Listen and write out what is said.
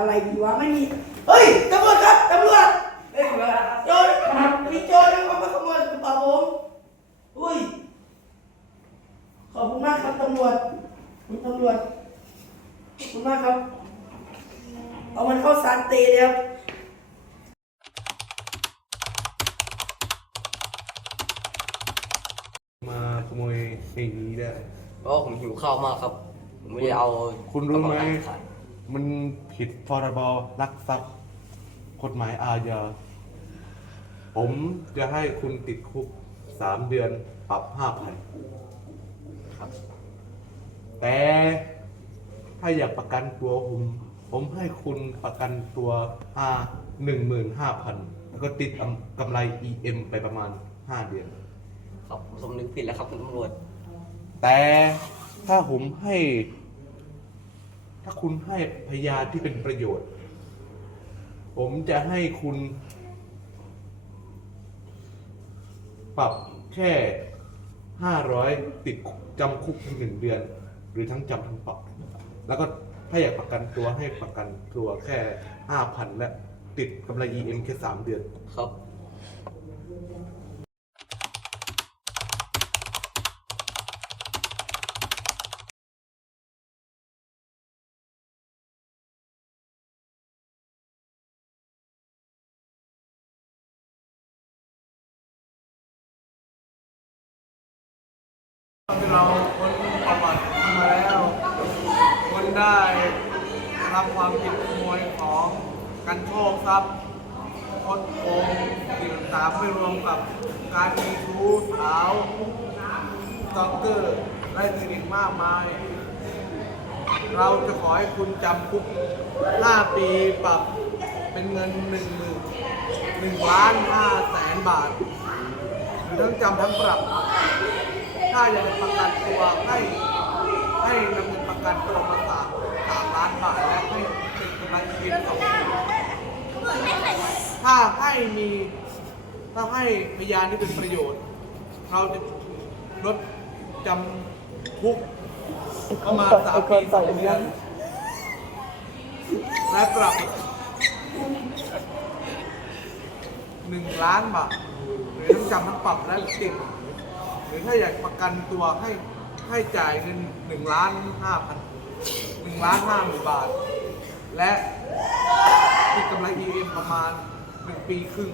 อะไรดีวะไม่มีเฮ้ยตำรวจครับตำรวจเอ้ยมาครับโจรมีโจรนะครับมาขโมยกระเป๋าผมอุ้ยขอบคุณมากครับตำรวจคุณตำรวจขอบคุณมากครับ เอามันเข้าซานเตเลยครับมาขโมยสิ่งนี้ได้ เพราะว่าผมหิวข้าวมากครับ ผมไม่ได้เอาคุณรู้ไหมกะเป๋าตังค์ขาย มันผิดพรบลักทรัพย์กฎหมายอาญา ผมจะให้คุณติดคุกสามเดือนปรับห้าพันครับ แต่ถ้าอยากประกันตัวผม ผมให้คุณประกันตัวอาหนึ่งหมื่นห้าพันแล้วก็ติดกำกำไร EM ไปประมาณห้าเดือน ครับผมสำนึกผิดแล้วครับคุณตำรวจ แต่ถ้าผมให้ ถ้าคุณให้พยานที่เป็นประโยชน์ ผมจะให้คุณ ปรับแค่ห้าร้อยติดจำคุกหนึ่งเดือน หรือทั้งจำทั้งปรับ แล้วก็ถ้าอยากประกันตัวให้ประกันตัวแค่ห้าพันและติดกำไร EM แค่สามเดือน ครับ เราคนประวัติมาแล้วคนได้ทำความผิดขโมยของกันโชคทรัพย์คดโกงสิ่งต่างๆไม่รวมกับการมีชู้สาวสตอกเกอร์และสิ่งมากมาย เราจะขอให้คุณจำคุก 5 ปีปรับเป็นเงิน1นึ่งหมื่นหนึ่งล้านห้าแสนบาท หรือทั้งจำทั้งปรับ ถ้าอยากประกันตัวให้ให้นำเงินประกันตัวมาสามสามล้านบาทและให้เป็นกำลังเพียงสองปีถ้าให้มีถ้าให้พยานที่เป็นประโยชน์ เราจะลดจำคุกประมาณสามปีสองเดือนและปรับหนึ่งล้านบาทหรือทั้งจำทั้งปรับและติด หรือถ้าอยากประกันตัวให้ให้จ่ายเงินหนึ่งล้านห้าพันหนึ่งล้านห้าหมื่นบาท และมีกำไร EM ประมาณหนึ่งปีครึ่ง